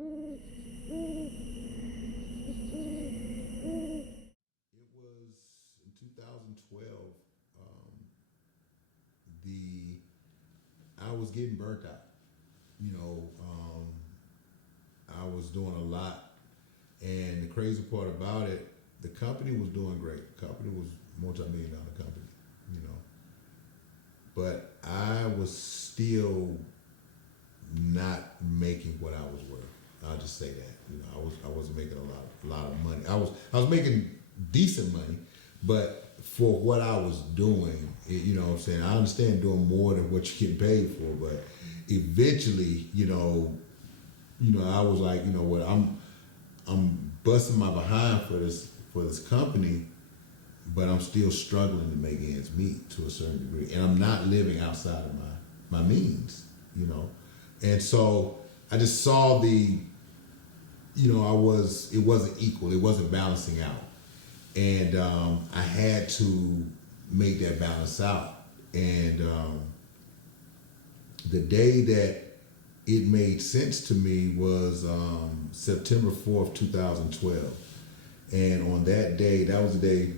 It was in 2012. The I was getting burnt out. You know, I was doing a lot, and the crazy part about it, the company was doing great. The company was a multi-million-dollar company. You know, but I was still not making what I was worth. I'll just say that. You know, I wasn't making a lot of money. I was making decent money, but for what I was doing, you know what I'm saying, I understand doing more than what you get paid for, but eventually, I was like, you know what, I'm busting my behind for this company, but I'm still struggling to make ends meet to a certain degree, and I'm not living outside of my means, you know. And so I just saw it wasn't equal, it wasn't balancing out. And I had to make that balance out. And the day that it made sense to me was September 4th, 2012. And on that day, that was the day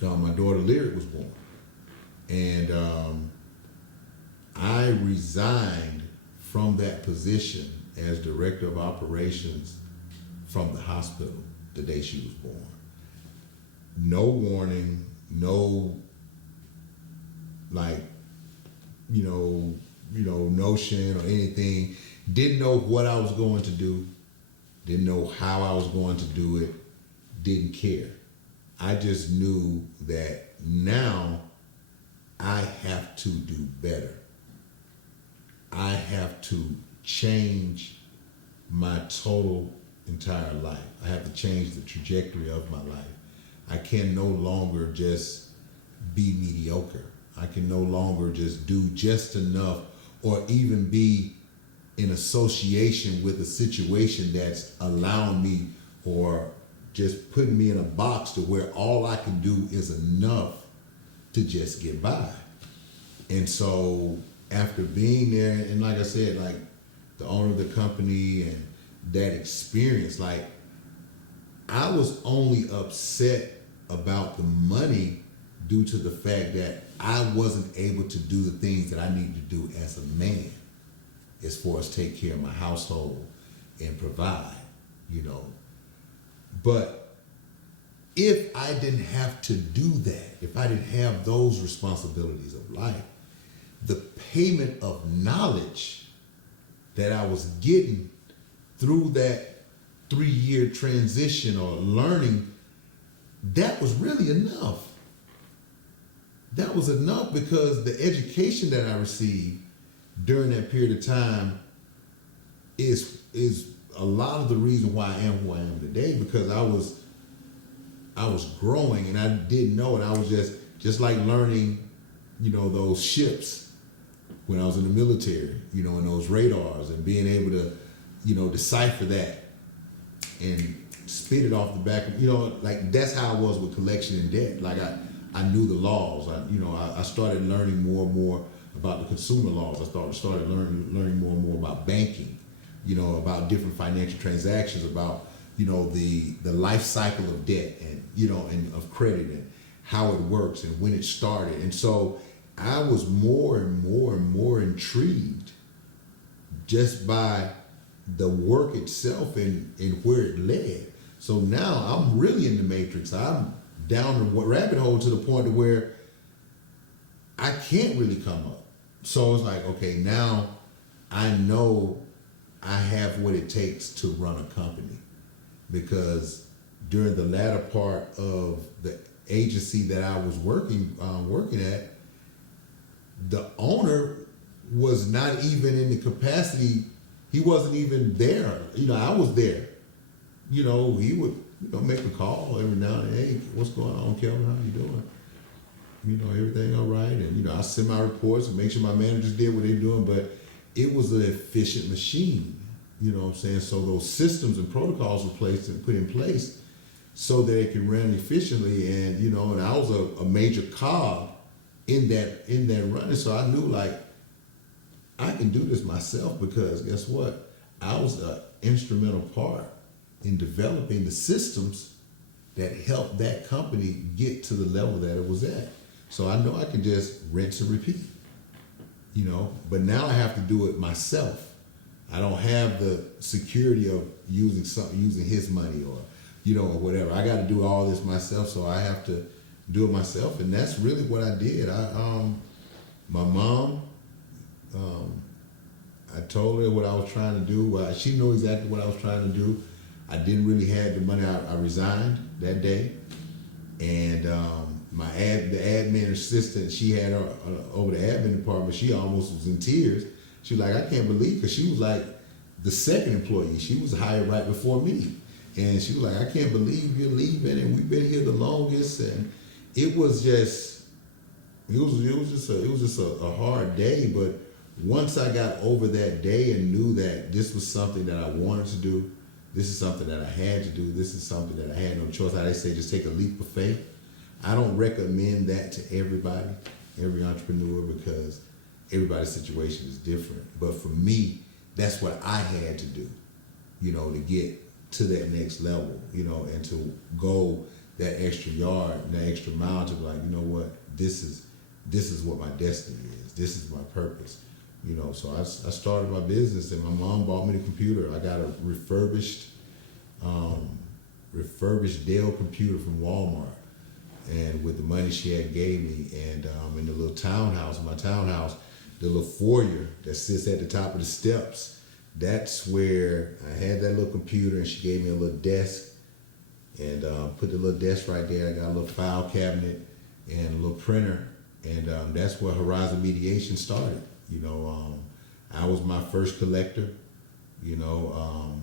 my daughter Lyric was born. And I resigned from that position as director of operations from the hospital the day she was born. No warning, no notion or anything. Didn't know what I was going to do. Didn't know how I was going to do it. Didn't care. I just knew that now I have to do better. I have to change my total entire life. I have to change the trajectory of my life. I can no longer just be mediocre. I can no longer just do just enough or even be in association with a situation that's allowing me or just putting me in a box to where all I can do is enough to just get by. And so after being there, and like I said, like the owner of the company and that experience, like I was only upset about the money due to the fact that I wasn't able to do the things that I needed to do as a man, as far as take care of my household and provide, you know. But if I didn't have to do that, if I didn't have those responsibilities of life, the payment of knowledge that I was getting through that 3-year transition or learning, that was really enough. That was enough because the education that I received during that period of time is a lot of the reason why I am who I am today, because I was growing and I didn't know it. I was just like learning, those ships when I was in the military, and those radars and being able to, decipher that and spit it off the back of, like that's how I was with collection and debt. Like I knew the laws. I started learning more and more about the consumer laws. I started learning more and more about banking, about different financial transactions, about, the life cycle of debt and, and of credit and how it works and when it started. And so I was more and more and more intrigued just by the work itself and where it led. So now I'm really in the matrix. I'm down the rabbit hole to the point to where I can't really come up. So it's like, okay, now I know I have what it takes to run a company, because during the latter part of the agency that I was working at, the owner was not even in the capacity. He wasn't even there. I was there. He would make a call every now and then. Hey, what's going on, Kelvin? How you doing? Everything all right? And I send my reports and make sure my managers did what they're doing. But it was an efficient machine. You know what I'm saying? So those systems and protocols were put in place so that it can run efficiently. And and I was a major cog in that run. And so I knew, like, I can do this myself, because guess what? I was an instrumental part in developing the systems that helped that company get to the level that it was at. So I know I can just rinse and repeat, you know, but now I have to do it myself. I don't have the security of using his money or, you know, or whatever. I got to do all this myself, so I have to do it myself, and that's really what I did. My mom, I told her what I was trying to do. Well, she knew exactly what I was trying to do. I didn't really have the money. I resigned that day, and the admin assistant, she had her over the admin department. She almost was in tears. She was like, I can't believe, because she was like the second employee. She was hired right before me, and she was like, I can't believe you're leaving, and we've been here the longest. And it was just a hard day. But once I got over that day and knew that this was something that I wanted to do, this is something that I had to do, this is something that I had no choice. How they say, just take a leap of faith. I don't recommend that to everybody, every entrepreneur, because everybody's situation is different. But for me, that's what I had to do, you know, to get to that next level, you know, and to go that extra yard, that extra mile, to be like, you know what, this is what my destiny is. This is my purpose, you know. So I started my business, and my mom bought me the computer. I got a refurbished Dell computer from Walmart, and with the money she had gave me, and in the little townhouse, the little foyer that sits at the top of the steps, that's where I had that little computer, and she gave me a little desk, and put the little desk right there. I got a little file cabinet and a little printer, and that's where Horizon Mediation started. You know, I was my first collector. You know,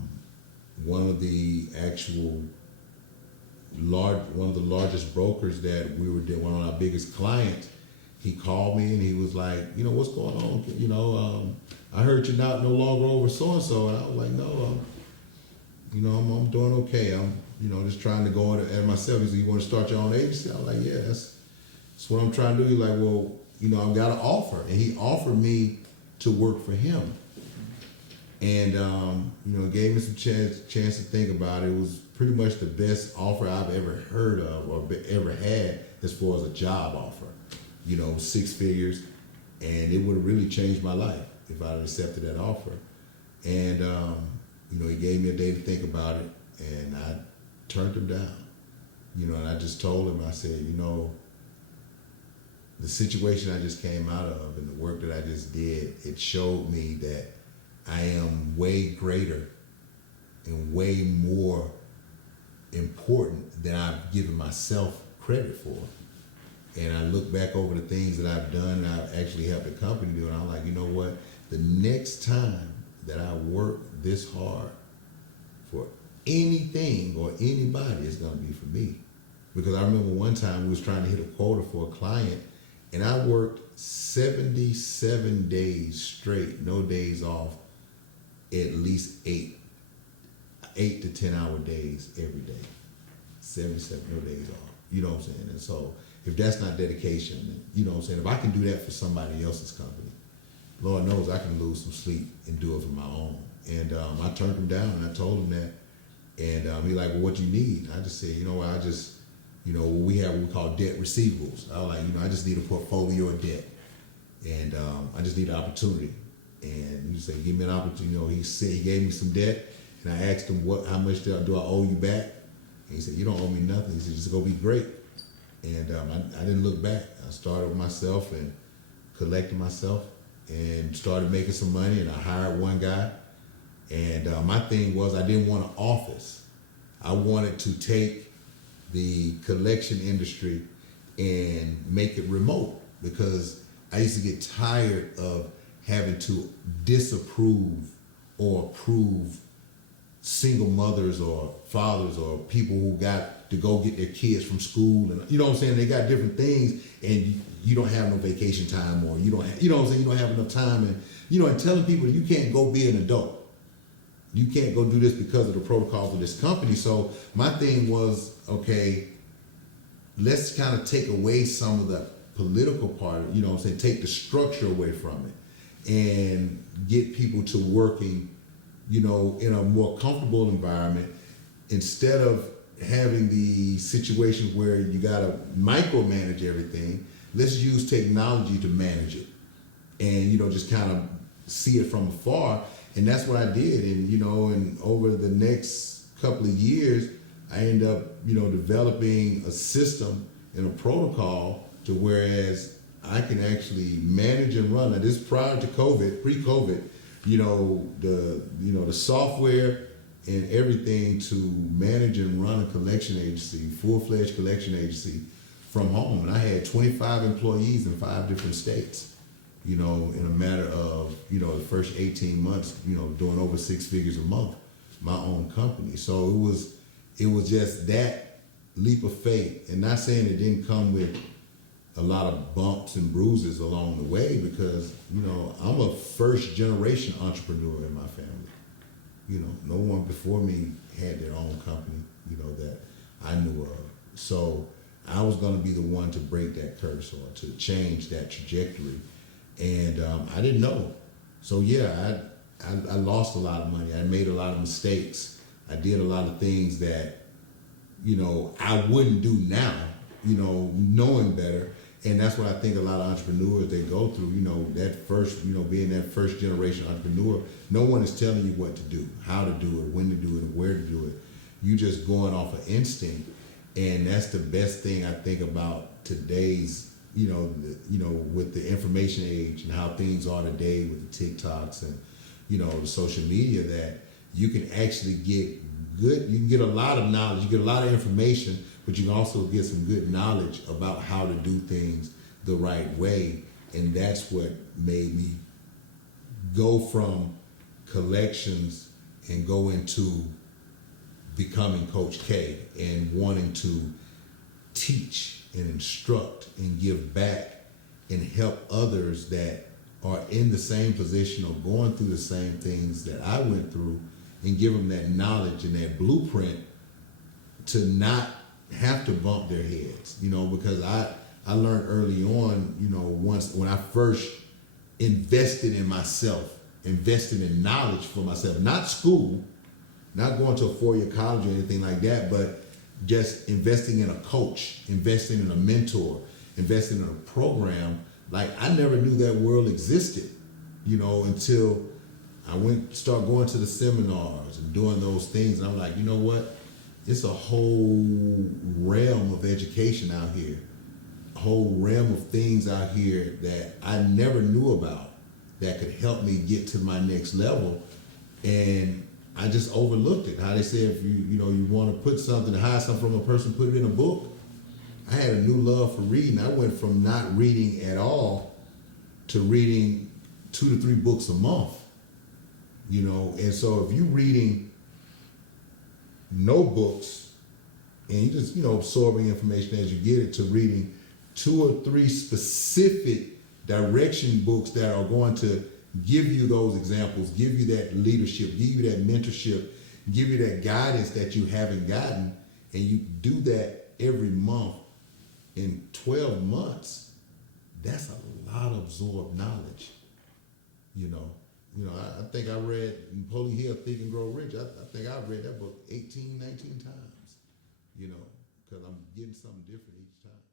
one of the largest brokers that we were doing, one of our biggest clients, he called me and he was like, you know, what's going on? You know, I heard you're no longer over so-and-so. And I was like, no, you know, I'm doing okay. I'm, you know, just trying to go at myself. He said, you want to start your own agency? I was like, yeah, that's what I'm trying to do. He's like, well, you know, I've got an offer. And he offered me to work for him. And, you know, it gave me some chance to think about it. It was pretty much the best offer I've ever heard of or ever had as far as a job offer. You know, 6 figures, and it would have really changed my life if I had accepted that offer. And, you know, he gave me a day to think about it, and I turned him down. You know, and I just told him, I said, you know, the situation I just came out of and the work that I just did, it showed me that I am way greater and way more important than I've given myself credit for. And I look back over the things that I've done and I've actually helped the company do, and I'm like, you know what? The next time that I work this hard for anything or anybody, it's gonna be for me. Because I remember one time we was trying to hit a quota for a client, and I worked 77 days straight, no days off, at least 8 to 10 hour days every day. 77, no days off. You know what I'm saying? And so if that's not dedication, you know what I'm saying? If I can do that for somebody else's company, Lord knows I can lose some sleep and do it for my own. And I turned him down and I told him that. And he like, well, what do you need? I just said, you know what, we have what we call debt receivables. I was like, you know, I just need a portfolio of debt. And I just need an opportunity. And he said, give me an opportunity. You know, he said, he gave me some debt, and I asked him, how much do I owe you back? And he said, you don't owe me nothing. He said, just go be great. And I didn't look back. I started with myself and collected myself and started making some money, and I hired one guy. And my thing was, I didn't want an office. I wanted to take the collection industry and make it remote, because I used to get tired of having to disapprove or approve single mothers or fathers or people who got to go get their kids from school, and you know what I'm saying, they got different things, and you don't have no vacation time, or you don't have, you know what I'm saying, you don't have enough time, and you know, and telling people you can't go be an adult. You can't go do this because of the protocols of this company. So my thing was, okay, let's kind of take away some of the political part, you know what I'm saying, take the structure away from it and get people to working in a more comfortable environment, instead of having the situation where you got to micromanage everything, let's use technology to manage it and, just kind of see it from afar. And that's what I did. And over the next couple of years, I ended up, developing a system and a protocol to whereas I can actually manage and run. Now, this prior to COVID, pre-COVID, the software and everything to manage and run a collection agency, full-fledged collection agency from home. And I had 25 employees in 5 different states, in a matter of, the first 18 months, doing over 6 figures a month, my own company. So it was just that leap of faith. And not saying it didn't come with a lot of bumps and bruises along the way, because, I'm a first generation entrepreneur in my family. No one before me had their own company, that I knew of. So I was going to be the one to break that curse or to change that trajectory. And I didn't know. So yeah, I lost a lot of money. I made a lot of mistakes. I did a lot of things that, I wouldn't do now, knowing better. And that's what I think a lot of entrepreneurs, they go through, that first, being that first generation entrepreneur, no one is telling you what to do, how to do it, when to do it, and where to do it. You just going off of instinct. And that's the best thing I think about today's, with the information age and how things are today with the TikToks and, the social media, that you can actually get you can get a lot of knowledge, you get a lot of information, but you can also get some good knowledge about how to do things the right way. And that's what made me go from collections and go into becoming Coach K and wanting to teach and instruct and give back and help others that are in the same position or going through the same things that I went through, and give them that knowledge and that blueprint to not have to bump their heads, because I learned early on, once when I first invested in myself, invested in knowledge for myself, not school, not going to a 4-year college or anything like that, but just investing in a coach, investing in a mentor, investing in a program. Like, I never knew that world existed, until I start going to the seminars and doing those things. And I'm like, you know what? It's a whole realm of education out here, a whole realm of things out here that I never knew about that could help me get to my next level. And I just overlooked it. How they say, if you want to put something, to hide something from a person, put it in a book. I had a new love for reading. I went from not reading at all to reading 2 to 3 books a month. And so if you're reading no books and you just, absorbing information as you get it, to reading 2 or 3 specific direction books that are going to give you those examples, give you that leadership, give you that mentorship, give you that guidance that you haven't gotten, and you do that every month in 12 months, that's a lot of absorbed knowledge, I think I read Napoleon Hill, Think and Grow Rich. I think I've read that book 18, 19 times, because I'm getting something different each time.